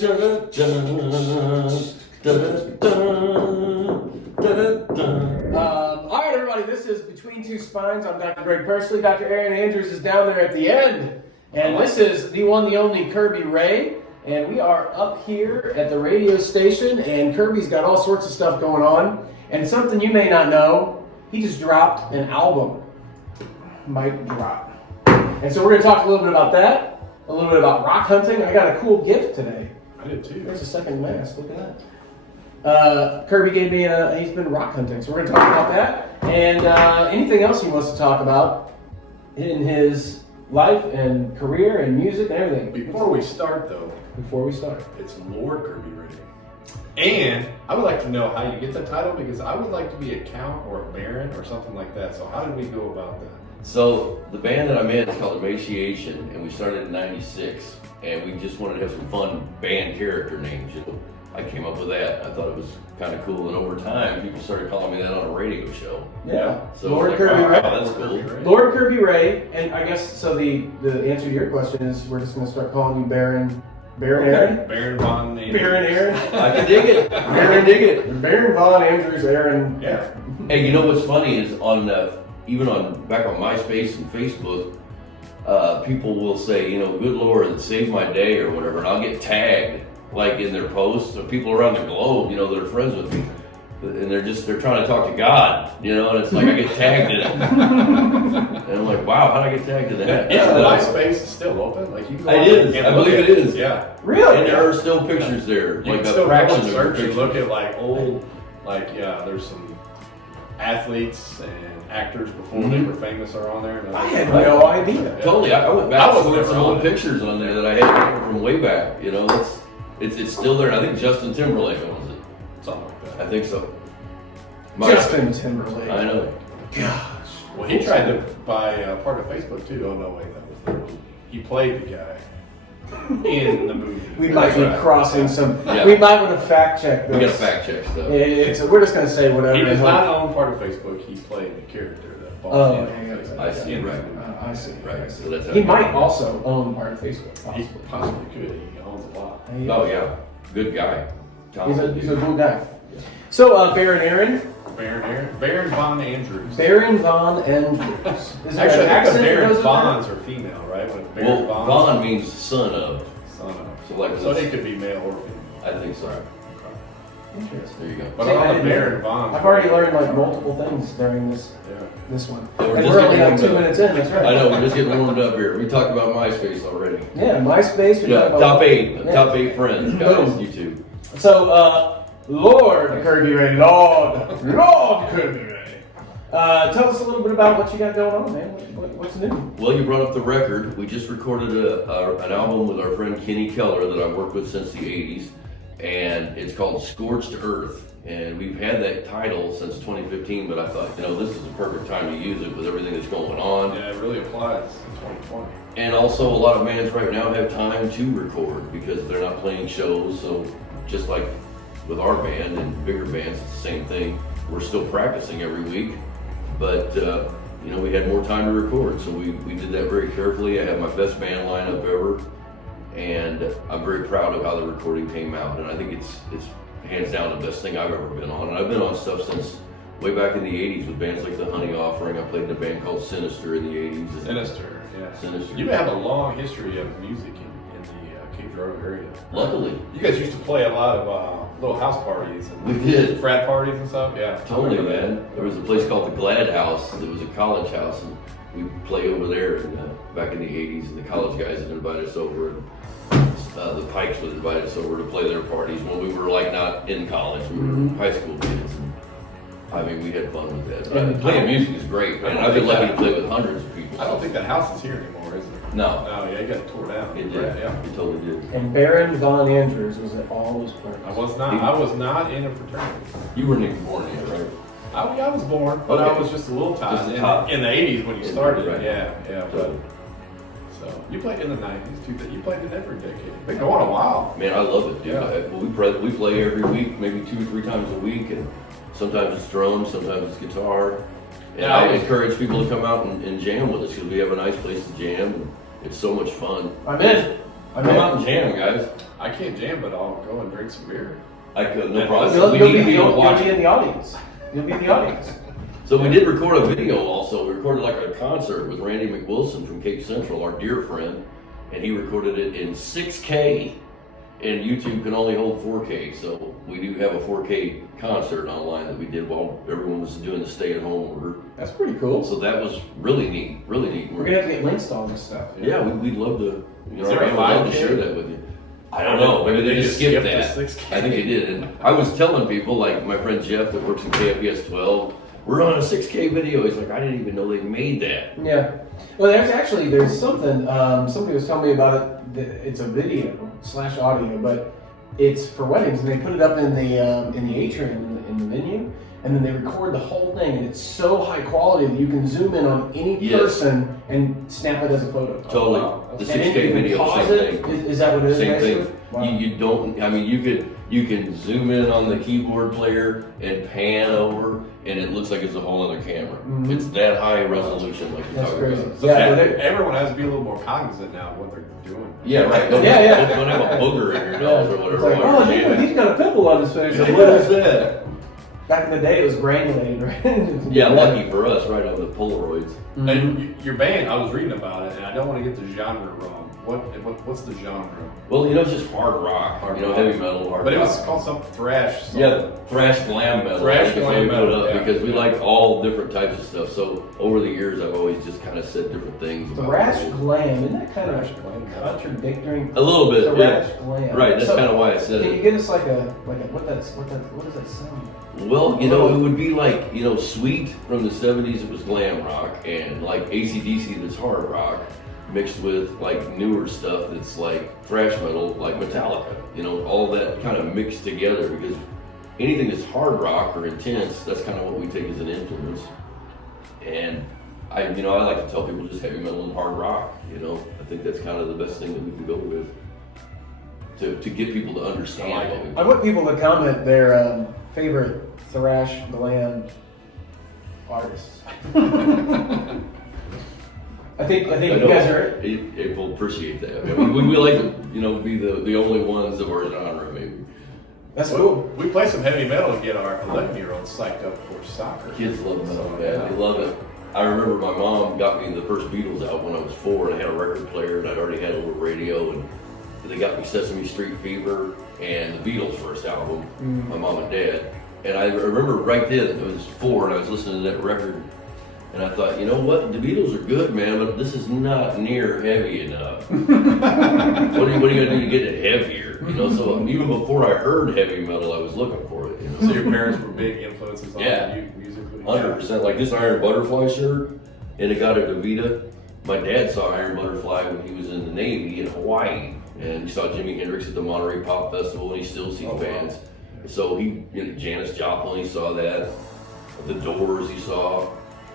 All right, everybody, this is Between Two Spines. I'm Dr. Greg Persley. Dr. Aaron Andrews is down there at the end. And this is the one, the only Kirby Ray. And we are up here at the radio station, and Kirby's got all sorts of stuff going on. And something you may not know, he just dropped an album. Mic drop. And so we're going to talk a little bit about that, a little bit about rock hunting. I got a cool gift today. I did too. There's a second mask. Look at that. Kirby gave me he's been rock hunting, so we're going to talk about that. And anything else he wants to talk about in his life and career and music and everything. Before we start, though, it's Lord Kirby Ray. And I would like to know how you get the title, because I would like to be a count or a baron or something like that. So how did we go about that? So the band that I'm in is called Emaciation, and we started in '96, and we just wanted to have some fun band character names. You know, I came up with that. I thought it was kind of cool, and over time, people started calling me that on a radio show. Yeah. So Lord like, Kirby Ray. wow, that's cool. Lord Kirby Ray, and I guess so. The answer to your question is we're just going to start calling you Baron Aaron. Baron Von Andrews. Baron Aaron. I can dig it. I can dig it. Baron Von Andrews Aaron. Yeah. Hey, you know what's funny is even back on MySpace and Facebook, people will say, you know, good Lord, it saved my day or whatever, and I'll get tagged like in their posts. So people around the globe, you know, that are friends with me, and they're trying to talk to God, you know, and it's like I get tagged in it, and I'm like, wow, how did I get tagged to that? Yeah, MySpace is still open. Like you can go It is. I believe it is. Yeah. Really? And there are still pictures there, You like can a still fraction of search and pictures. look at like old, there's some athletes and actors before they were famous are on there. I had no idea. Totally, I went back I and wasn't put ever some on old it. pictures on there that I had from way back. You know, it's still there. I think Justin Timberlake owns it. Something like that. I think so. Justin Timberlake. I know. Gosh. Well, he tried to buy part of Facebook too. Oh no, wait, that was the movie. He played the guy in the movie. We might be right. crossing some. Yeah. We might want to fact check this. We got to fact check stuff. We're just going to say whatever. He does the hell. not own part of Facebook. He played the character that bought Oh, him. yeah, I see. Right. I see. Right. So that's how He it might goes. also own part of Facebook. He Possibly. possibly could. He owns a lot. Oh yeah, good guy. He's a cool guy. So, Baron Aaron. Baron Von Andrews. Baron Von Andrews. Is there Actually, an I think the accent that Baron goes with Vons are female, right? When Baron Well, Vons, Von means son of. son of. So like So this- they could be male or female. I think so. that? Interesting. There you go. But See, I all the didn't Baron know. Vons. I've already learned like multiple things during this one. Yeah, we're And just we're only getting like warmed 2 up. minutes in. That's right. I know, we're just getting warmed up here. We talked about MySpace already. Yeah, MySpace. we Yeah, talked about- top eight Yeah. friends, guys. Boom. You too. So, Lord Kirby Ray, Lord Kirby Ray. Tell us a little bit about what you got going on, man. What's new? Well, you brought up the record. We just recorded an album with our friend Kenny Keller that I've worked with since the 80s, and it's called Scorched Earth. And we've had that title since 2015, but I thought, you know, this is the perfect time to use it with everything that's going on. Yeah, it really applies in 2020. And also, a lot of bands right now have time to record because they're not playing shows. So just like with our band and bigger bands, it's the same thing. We're still practicing every week, but you know, we had more time to record, so we did that very carefully. I have my best band lineup ever, and I'm very proud of how the recording came out. And I think it's hands down the best thing I've ever been on. And I've been on stuff since way back in the 80s with bands like the Honey Offering. I played in a band called Sinister in the 80s. and- Sinister, yeah. Sinister. You have a long history of music in the Cape Girardeau area. Luckily. You guys used to play a lot of little house parties and We did. frat parties and stuff. Yeah, Totally, I remember man. that. There was a place called the Glad House. It was a college house, and we'd play over there back in the 80s, and the college guys would invite us over. And, the Pikes would invite us over to play their parties when we were like not in college. We were high school kids. And, I mean, we had fun with that. But playing music is great, man. I've been lucky to play with hundreds of people. I don't think that house is here anymore, is it? No. No, yeah, you got tore down. It did. Yeah. It totally did. And Baron Von Andrews was at all those parties. I was not in a fraternity. You weren't even born yet, right? I was born, but Okay. I was just a little Just time a top. in the 80s when you In- started. right. Yeah. But, so you played in the 90s too. You played in every decade. Been going a while. Man, I love it, dude. Yeah. We play every week, maybe 2 or 3 times a week, and sometimes it's drums, sometimes it's guitar. And Yeah, I encourage people to come out and jam with us because we have a nice place to jam, and it's so much fun. I'm in. I'm Come in. out and jam, guys. I can't jam, but I'll go and drink some beer. I could, no You'll- problem. You'll, We you'll need be, people to you'll watch be it. in the audience. You'll be in the audience. So we did record a video also. We recorded like a concert with Randy McWilson from Cape Central, our dear friend, and he recorded it in 6K, and YouTube can only hold 4K. So we do have a 4K concert online that we did while everyone was doing the stay-at-home order. That's pretty cool. So that was really neat, really neat. We're gonna have to get links to all this stuff. Yeah, we'd love to. You Is know, there a I'd love to 5K? share that with you. I don't know. Maybe they just skipped that. the 6K. I think they did. And I was telling people, like my friend Jeff that works in KFBS 12, we're on a 6K video. He's like, I didn't even know they made that. Yeah. Well, there's something. Somebody was telling me about it. It's a video / audio, but it's for weddings, and they put it up in the atrium in the venue, and then they record the whole thing, and it's so high quality that you can zoom in on any Yes. person and snap it as a photo. Totally. wow. The And then 6K you can video, pause same it. thing. Is that what it is? Same basically? thing. Wow. You don't. I mean, you can zoom in on the keyboard player and pan over, and it looks like it's a whole other camera. Mhm. It's that high resolution, like you're That's talking crazy. about. So Yeah, that- but everyone has to be a little more cognizant now of what they're doing. Yeah, right. Don't, Yeah, yeah. Don't have a booger in your Yeah. nose or It's whatever. like, while oh, you're dude, jamming. he's got a pimple on his face. What What is is that? Back in the day, it was granulated, right? Yeah, lucky for us, right on the Polaroids. Mhm. And your band, I was reading about it, and I don't want to get the genre wrong. What's the genre? Well, you know, it's just hard rock. Hard you know, rock. heavy metal, hard But it rock. was called some thrash. Something. Yeah, thrash glam metal. Thrash That's what glam we put metal, up yeah. because we Yeah. like all different types of stuff. So over the years, I've always just kind of said different things. about Thrash it. glam, isn't that kind Thrash of glam. contradictory? A little bit, Thrash yeah. glam. Right, that's So, kind of why I said Can you it. give us like a what does that sound? Well, you know, it would be like, you know, Sweet from the 70s, it was glam rock, and like AC/DC, that's hard rock, mixed with like newer stuff that's like thrash metal, like Metallica. You know, all that kind of mixed together because anything that's hard rock or intense, that's kind of what we take as an influence. And I like to tell people just heavy metal and hard rock. You know, I think that's kind of the best thing that we can go with to get people to understand I like what it. we I want people to comment their favorite thrash glam artists. I think you guys are. It will appreciate that. I mean, we like to, you know, be the only ones of our genre, maybe. That's cool. We play some heavy metal to get our 11-year-olds psyched up for soccer. Kids love metal, So, man. yeah. They love it. I remember my mom got me the first Beatles out when I was 4, and I had a record player, and I'd already had a little radio, and they got me Sesame Street Fever and the Beatles' first album, my mom and dad. And I remember right then, it was 4, and I was listening to that record, and I thought, you know what, the Beatles are good, man, but this is not near heavy enough. What are you gonna do to get it heavier? You know, so even before I heard heavy metal, I was looking for it. You know? So your parents were big influences on Yeah. you musically? 100%. Like this Iron Butterfly shirt, and it got a DeVita. My dad saw Iron Butterfly when he was in the Navy in Hawaii, and he saw Jimi Hendrix at the Monterey Pop Festival, and he still sees bands. So he, Janis Joplin, he saw that. The Doors, he saw,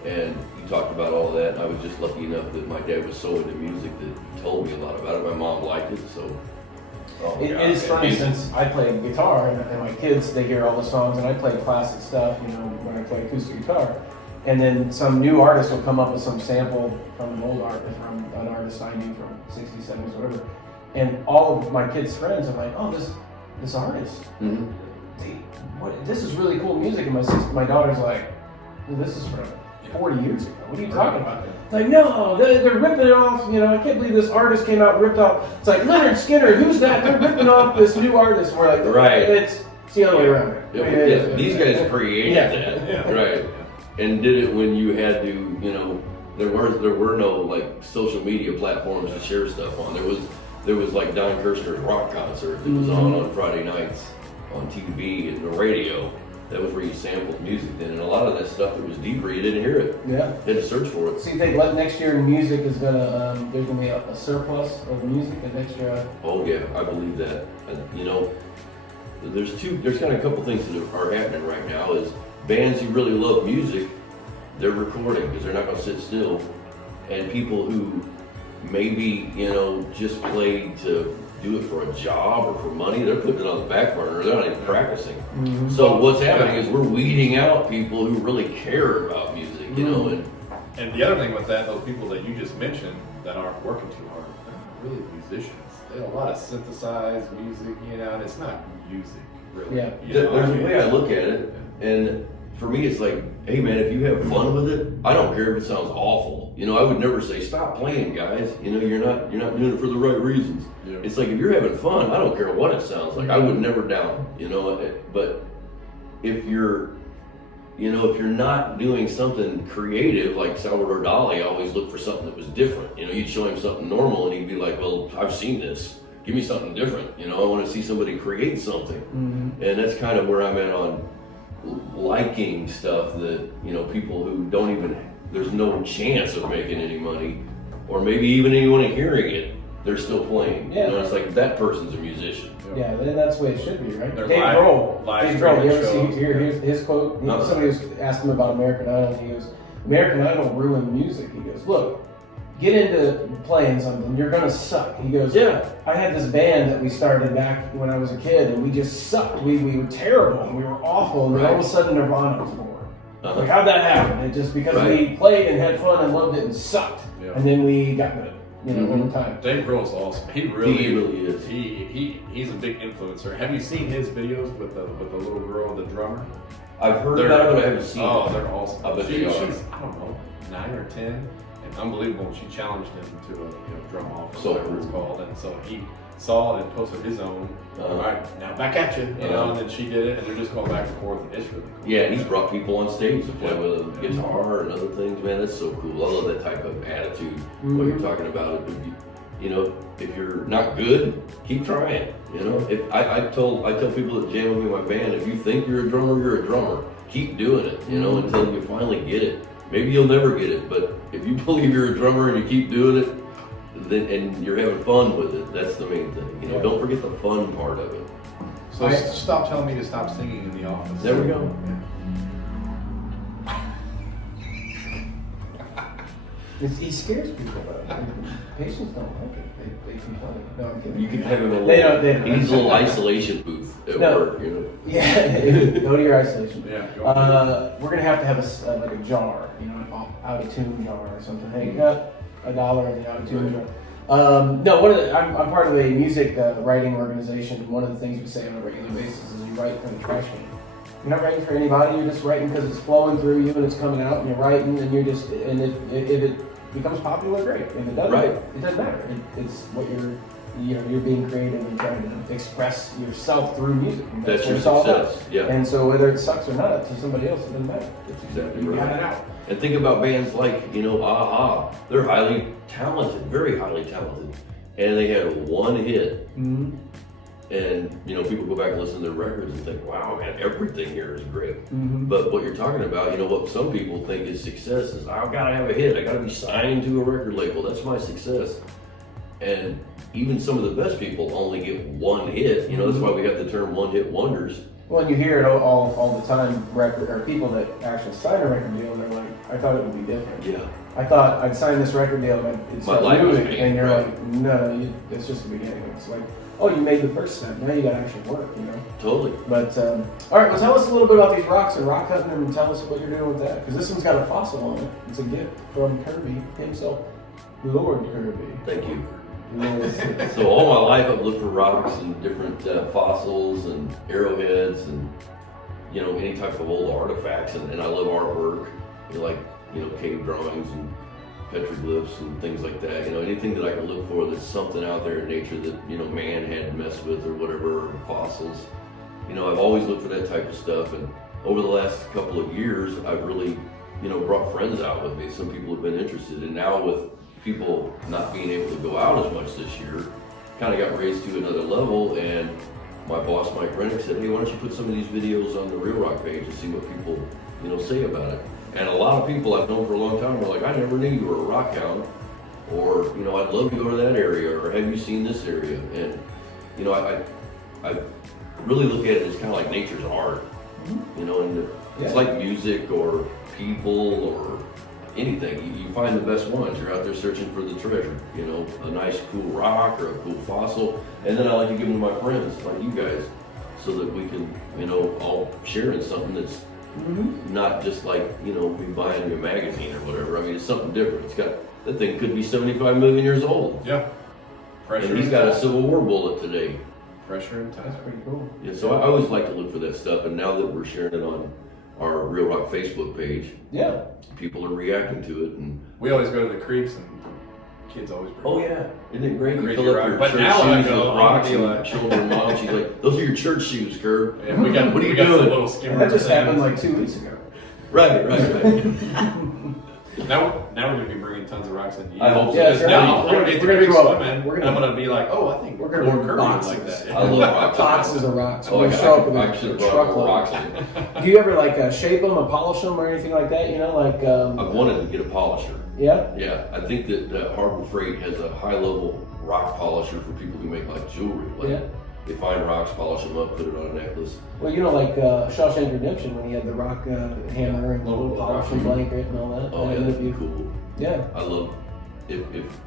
and he talked about all of that. And I was just lucky enough that my dad was so into music that he told me a lot about it. My mom liked it, so. It is funny since I play guitar and my kids, they hear all the songs and I play classic stuff, you know, when I play acoustic guitar. And then some new artist will come up with some sample from an old artist, from an artist I knew from 60s, 70s, whatever. And all of my kids' friends are like, oh, this artist, this is really cool music. And my daughter's like, well, this is from 40 years ago. What are you talking about? Like, no, they're ripping it off. You know, I can't believe this artist came out and ripped off. It's like, Leonard Skinner, who's that? They're ripping off this new artist. And we're like, Right. It's the other way around. Yeah, these guys created Yeah. that, Yeah. right? And did it when you had to, you know, there were no like social media platforms to share stuff on. There was like Don Kirshner's rock concert that was on Friday nights on TV and the radio. That was where you sampled music then, and a lot of that stuff that was deeper, you didn't hear it. Yeah. You had to search for it. So you think next year music is gonna, there's gonna be a surplus of music, an extra? Oh yeah, I believe that. You know, there's kind of a couple things that are happening right now. Is bands who really love music, they're recording because they're not going to sit still, and people who maybe, you know, just played to do it for a job or for money, they're putting it on the back burner. They're not even practicing. So what's happening is we're weeding out people who really care about music, you know. And the other thing with that, those people that you just mentioned that aren't working too hard, they're not really musicians. a lot of synthesized music, you know, and it's not music really. Yeah. You know, There's I a mean, way I look at it, and for me, it's like, hey man, if you have fun with it, I don't care if it sounds awful. You know, I would never say stop playing, guys. You know, you're not doing it for the right reasons. Yeah. It's like if you're having fun, I don't care what it sounds like. I would never doubt it. You know, but if you're not doing something creative, like Salvador Dali always looked for something that was different. You know, you'd show him something normal and he'd be like, well, I've seen this. Give me something different. You know, I want to see somebody create something. Mm-hmm. And that's kind of where I'm at on liking stuff that, you know, people who don't even, there's no chance of making any money, or maybe even anyone hearing it, they're still playing. Yeah. You know, it's like that person's a musician. Yeah, that's the way it should be, right? They're Dave live- Grohl. live Dave Grohl, you ever streaming see shows. here's his quote? Uh-huh. Somebody was asking him about American Idol. He goes, American Idol ruined music. He goes, look, get into playing something. You're gonna suck. He goes, Yeah. I had this band that we started back when I was a kid, and we just sucked. We were terrible, and we were awful, and then all of a sudden Nirvana was born. Uh-huh. Like, how'd that happen? It just because Right. we played and had fun and loved it and sucked, Yeah. and then we got good, you know, Mhm. over time. Dave Grohl's awesome. He He really is. He's a big influencer. Have you seen his videos with the little girl, the drummer? I've heard about it, but I haven't seen Oh, it. they're awesome. I bet they are. She's, I don't know, 9 or 10, and unbelievable. She challenged him to a drum off, or So whatever it's cool. called, and so he saw it and posted his own. Uh-huh. All right, now back at you, you know, Uh-huh. and then she did it, and they're just going back and forth. And it's really cool. Yeah, and he's brought people on stage to play with a guitar and other things. Man, that's so cool. I love that type of attitude. What you're talking about. If if you're not good, keep trying. You know, if I tell people that jam with me in my band, if you think you're a drummer, you're a drummer. Keep doing it. You know, until you finally get it. Maybe you'll never get it, but if you believe you're a drummer and you keep doing it, then and you're having fun with it, that's the main thing. You know, don't forget the fun part of it. So stop telling me to stop singing in the office. There we go. He scares people though. Patients don't like it. They complain. No, I'm kidding. You can have him a They little, don't. he needs a little isolation booth at No. work. You know. Yeah, go to your isolation. Yeah. Go on. We're gonna have to have like a jar, you know, an out of tune jar or something. Hey, you got $1 in the out of tune jar. No, I'm part of a music writing organization. One of the things we say on a regular basis is you write from the trash can. You're not writing for anybody. You're just writing because it's flowing through you and it's coming out, and you're writing, and you're just. And if it becomes popular, great. If it doesn't, Right. it doesn't matter. It's what you're being creative and trying to express yourself through music. And That's what your it's all about. success. Yeah, And so whether it sucks or not to somebody else, it doesn't matter. that's exactly You got right. it out. And think about bands like, Aha. They're highly talented, very highly talented. And they had one hit. Mm-hmm. And, people go back and listen to their records and think, wow, man, everything here is great. Mm-hmm. But what you're talking about, what some people think is success is, I've got to have a hit. I got to be signed to a record label. That's my success. And even some of the best people only get one hit. That's why we have the term one-hit wonders. Well, and you hear it all the time. People that actually sign a record deal, and they're like, "I thought it would be different. Yeah. I thought I'd sign this record deal, and it's My life was moving." made, And you're right. like, "No, it's just the beginning." It's like, "Oh, you made the first step. Now you got to actually work." Totally. But all right, well, tell us a little bit about these rocks and rock cutting, and tell us what you're doing with that. Because this one's got a fossil on it. It's a gift from Kirby himself, Lord Kirby. Thank you. Lord. So all my life I've looked for rocks and different fossils and arrowheads and any type of old artifacts, and I love artwork, like cave drawings and petroglyphs and things like that. Anything that I can look for that's something out there in nature that man had messed with or whatever, or fossils. I've always looked for that type of stuff, and over the last couple of years I've really brought friends out with me. Some people have been interested, and now with people not being able to go out as much this year, kind of got raised to another level. And my boss Mike Rennick said, hey, why don't you put some of these videos on the Real Rock page and see what people say about it. And a lot of people I've known for a long time are like, I never knew you were a rock hound, or I'd love to go to that area, or have you seen this area? And I really look at it as kind of like nature's art, and it's like music or people or anything. You find the best ones. You're out there searching for the treasure, a nice cool rock or a cool fossil. And then I like to give them to my friends, like you guys, so that we can, all share in something that's not just like, me buying you a magazine or whatever. I mean, it's something different. That thing could be 75 million years old. Yeah. Pressure and he's and got a time. Civil War bullet today. Pressure and time. That's pretty cool. Yeah, so I always like to look for that stuff, and now that we're sharing it on our Real Rock Facebook page, Yeah. people are reacting to it, and We always go to the creeks and kids always bring. oh yeah, isn't it great? You Crazy fill up rock. your But church now when I shoes go, with I'm rocks gonna be and like- children mom. She's like, those are your church shoes, Curb. Yeah, we got What are you we got doing? some little skimmer. That just happened things. like 2 weeks ago. Right. Now we're gonna be bringing tons of rocks in. I hope so. Yeah, Because sure. now We're I'm gonna- gonna get we're the gonna creek go up. swimming. We're and gonna- I'm gonna be like, oh, I think We're gonna Lord bring Kirby boxes. like that. I love rocks. Boxes of rocks. Oh, We're I gonna show up with should a have brought more truckload. rocks in. Do you ever like shape them or polish them or anything like that? You know, like I've wanted to get a polisher. yeah. Yeah, I think that Harbor Freight has a high level rock polisher for people who make like jewelry. Like Yeah. they find rocks, polish them up, put it on a necklace. Well, you know, like Shawshank Redemption when he had the rock hammer and the little polishing blanket and all that. Oh yeah, That'd that'd be be cool. Yeah. I love if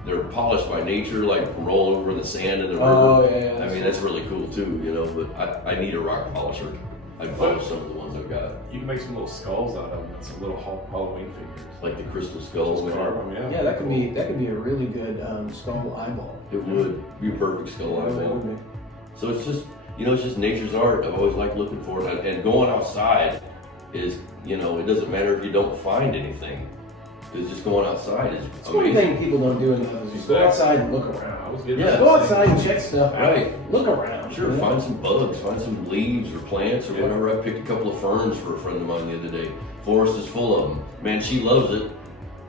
they're polished by nature, like roll over in the sand in the river. Oh yeah. I mean, that's really cool too, you know. But I need a rock polisher. I'd polish some of the ones I've got, You can make some little skulls out of them. Some little Halloween figures. like the crystal skulls. Just carve them, yeah. Yeah, that could be a really good skull eyeball. It would be a perfect skull Yeah, that eyeball. would be. So it's just, it's just nature's art. I've always liked looking for it. And going outside is, it doesn't matter if you don't find anything. Because just going outside is It's one amazing. thing people don't do enough is just go outside and look around. I was getting Yeah. that Go same- outside and check stuff out. Right. Look around. Sure, you know? find some bugs, find some leaves or plants or Yeah. whatever. I picked a couple of ferns for a friend of mine the other day. Forest is full of them. Man, she loves it.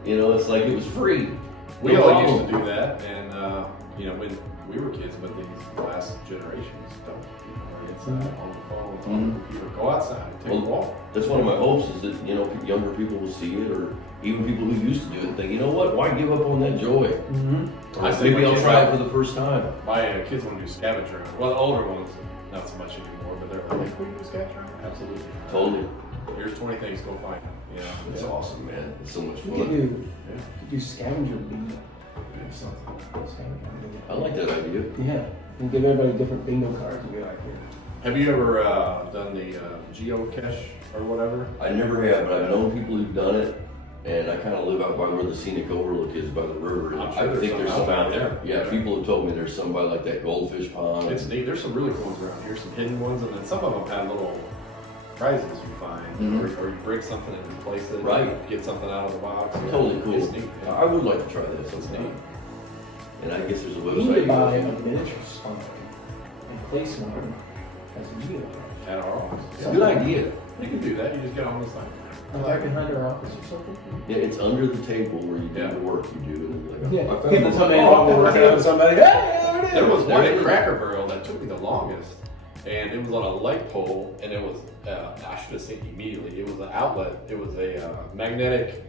It's like it was free. We No all problem. used to do that, and when we were kids, but these last generations don't. Right inside on the phone, on the computer. Go outside, take a walk. That's one of my hopes is that, younger people will see it, or even people who used to do it and think, you know what, why give up on that joy? Mm-hmm. Or I say maybe my I'll kids try it are- for the first time. My kids want to do scavenger hunt. Well, the older ones, not so much anymore, but they're like, "Can we do scavenger hunt?" Absolutely. Totally. Here's 20 things, go find them. It's awesome, man. It's so much You could fun. do scavenger bingo or something. Scavenger bingo. I like that idea. Yeah. And give everybody different bingo cards and be like, here. Have you ever done the geocache or whatever? I never have, but I've known people who've done it, and I kind of live out by where the scenic overlook is by the river. And I'm sure there's think there's some some out out there. there. Yeah, people have told me there's some by like that goldfish pond. It's neat. There's some really cool ones around here, some hidden ones, and then some of them have little prizes you find, Mhm. or you break something and replace it, Right. Get something out of the box. Yeah. Totally cool. It's neat. Yeah. I would like to try that It's sometime. neat. And I guess there's a You website. need to you buy can- a miniature spine and place one as a geo card. At our office. It's a good idea. You can do that. You just get on the side. Like behind our office or something. Yeah, it's under the table where you do Yeah. the work you do. And like, Yeah. I found People this- come in while we're working on somebody. Hey, there it is. There was There one it at is. Cracker Barrel that took me the longest, and it was on a light pole, and it was I should have seen it immediately. It was an outlet. It was a magnetic,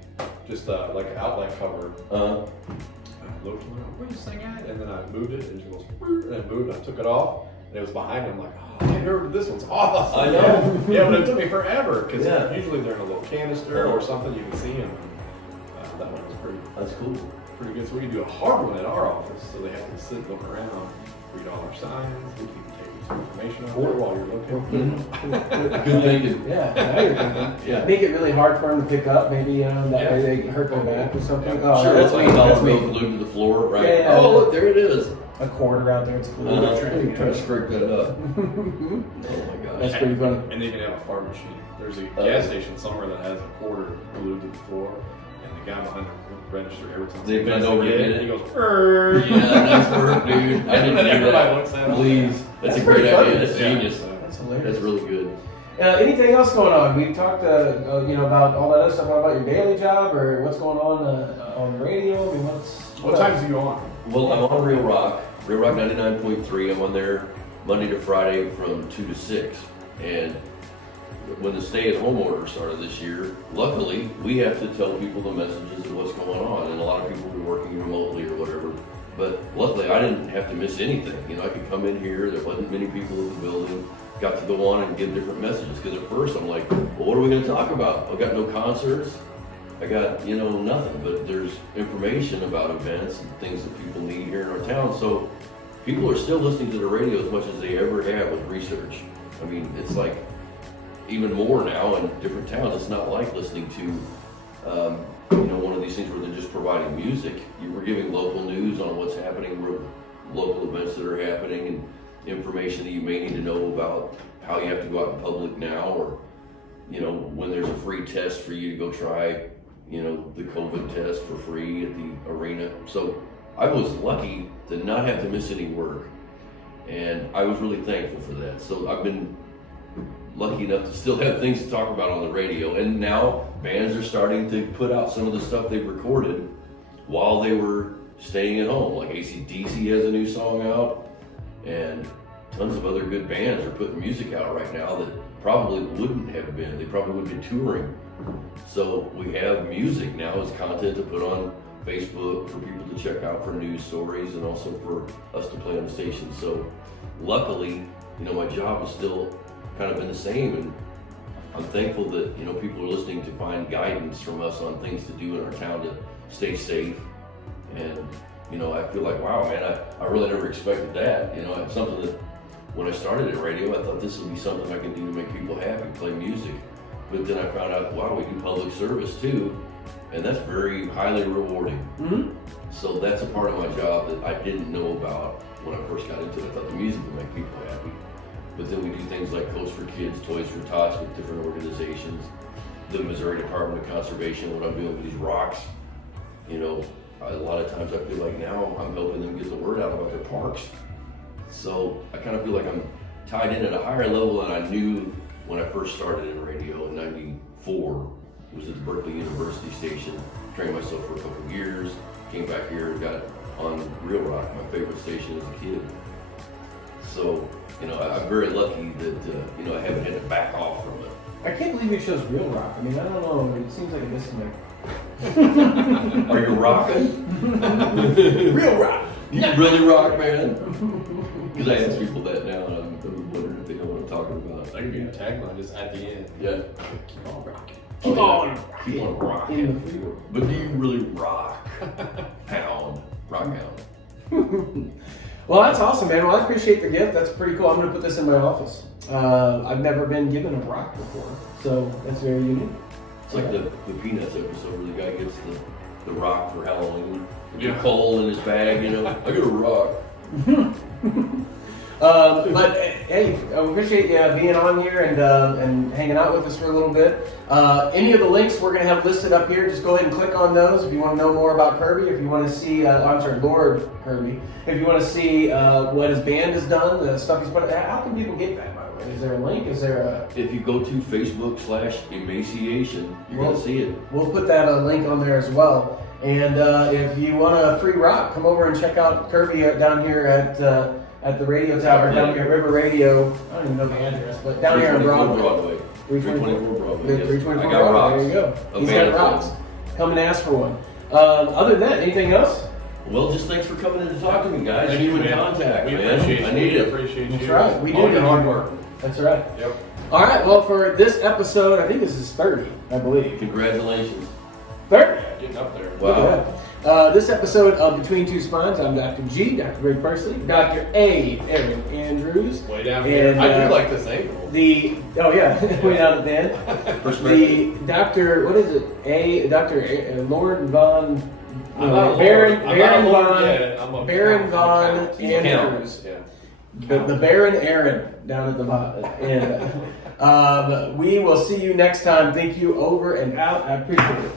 just like an outlet cover. I looked and went, "Where's this thing at?" And then I moved it, and it goes, "Brr," and I moved, and I took it off, and it was behind me. I'm like, "Oh, I heard this one's awesome." I know. Yeah, but it took me forever because Yeah. usually they're in a little canister or something you can see them. That one was That's cool. pretty good. So we can do a hard one at our office, so they have to sit, look around, read all our signs. We can take some information out there while you're looking. Good thinking. Yeah, now you're thinking. Yeah. Make it really hard for them to pick up. Maybe that Yeah. way they hurt their back or something. Yeah. Oh, Sure, that's that's like me. a That's dollar bill me. glued to the floor, right? Yeah, yeah. Oh, look, there it is. A quarter out there. It's cool. Trying to scrape that up. Oh my gosh. That's pretty funny. And they can have a fart machine. There's a Oh. gas station somewhere that has a quarter glued to the floor, and the guy behind the register every time They bend somebody over to gets get in, it? he goes, "Brrr." Yeah, nice work, dude. I didn't And do everybody that. looks at him. Please. That's a That's great pretty funny. idea. That's Yeah. genius. That's hilarious. That's really good. Anything else going on? We've talked, about all that other stuff about your daily job or what's going on the radio. I mean, What times are you on? Well, I'm on Real Rock 99.3. I'm on there Monday to Friday from 2 to 6. And when the stay-at-home order started this year, luckily, we have to tell people the messages of what's going on. And a lot of people were working remotely or whatever. But luckily, I didn't have to miss anything. I could come in here. There wasn't many people in the building. Got to go on and give different messages. Because at first, I'm like, well, what are we going to talk about? I've got no concerts. I got, nothing. But there's information about events and things that people need here in our town. So people are still listening to the radio as much as they ever have with research. I mean, it's like even more now in different towns. It's not like listening to, one of these things where they're just providing music. We're giving local news on what's happening local events that are happening and information that you may need to know about how you have to go out in public now, or, you know, when there's a free test for you to go try, you know, the COVID test for free at the arena. So I was lucky to not have to miss any work, and I was really thankful for that. So I've been lucky enough to still have things to talk about on the radio, and now bands are starting to put out some of the stuff they've recorded while they were staying at home. Like AC/DC has a new song out, and tons of other good bands are putting music out right now that probably wouldn't have been. They probably would be touring. So we have music now as content to put on Facebook for people to check out for news stories, and also for us to play on the station. So luckily, you know, my job is still kind of been the same, and I'm thankful that, you know, people are listening to find guidance from us on things to do in our town to stay safe. And, you know, I feel like, wow, man, I really never expected that. You know, it's something that when I started at radio, I thought this would be something I can do to make people happy, play music. But then I found out, wow, we do public service too, and that's very highly rewarding. Mm-hmm. So that's a part of my job that I didn't know about when I first got into it. I thought the music would make people happy. But then we do things like Coast for Kids, Toys for Tots with different organizations, the Missouri Department of Conservation, what I'm doing with these rocks. You know, a lot of times I feel like now I'm helping them get the word out about their parks. So I kind of feel like I'm tied in at a higher level than I knew when I first started in radio in '94. It was at the Berkeley University station, trained myself for a couple of years, came back here and got on Real Rock, my favorite station as a kid. So, you know, I'm very lucky that, you know, I haven't had to back off from it. I can't believe you chose Real Rock. I mean, I don't know. It seems like a disconnect. Are you rocking? Real Rock. You really rock, man? Because I ask people that now, and I'm wondering if they know what I'm talking about. That could be a tagline just at the end. Yeah. Keep on rocking. Keep on. Keep on rocking. In the field. But do you really rock? Hound. Rock hound. Well, that's awesome, man. Well, I appreciate the gift. That's pretty cool. I'm going to put this in my office. I've never been given a rock before, so that's very unique. It's like the Peanuts episode where the guy gets the rock for Halloween. Yeah. The coal in his bag, you know. I got a rock. But hey, I appreciate you being on here and hanging out with us for a little bit. Any of the links we're going to have listed up here, just go ahead and click on those if you want to know more about Kirby. If you want to see, I'm sorry, Lord Kirby. If you want to see what his band has done, the stuff he's put out, how can people get that, by the way? Is there a link? Is there a... If you go to Facebook/Emaciation, you're going to see it. We'll put that link on there as well. And if you want a free rock, come over and check out Kirby down here at the radio tower, down here at River Radio. I don't even know the address, but down here on Broadway. 324 Broadway. Yes. 324 I got Broadway. rocks. There you go. A He's band got of rocks. them. Come and ask for one. Other than that, anything else? Well, just thanks for coming in to talk to me, guys. Thank Keep you, in man. contact, We man. appreciate I you. need We it. appreciate That's you. right. We do All your need hard you. work. That's right. Yep. All right. Well, for this episode, I think this is 30, I believe. Congratulations. 30. Getting up there. Look Wow. at that. This episode of Between Two Spines, I'm Dr. G, Dr. Greg Persley, Dr. A, Aaron Andrews. Way down here. And, I do like this angle. Way down at the end. The Dr. What is it? Dr. Lord Von, I'm not a lord. Baron I'm not a lord Von, yet. I'm a Baron count. Von He's a count. Andrews. Yeah. The Baron Aaron down at the bottom. And we will see you next time. Thank you. Over and out. I appreciate it.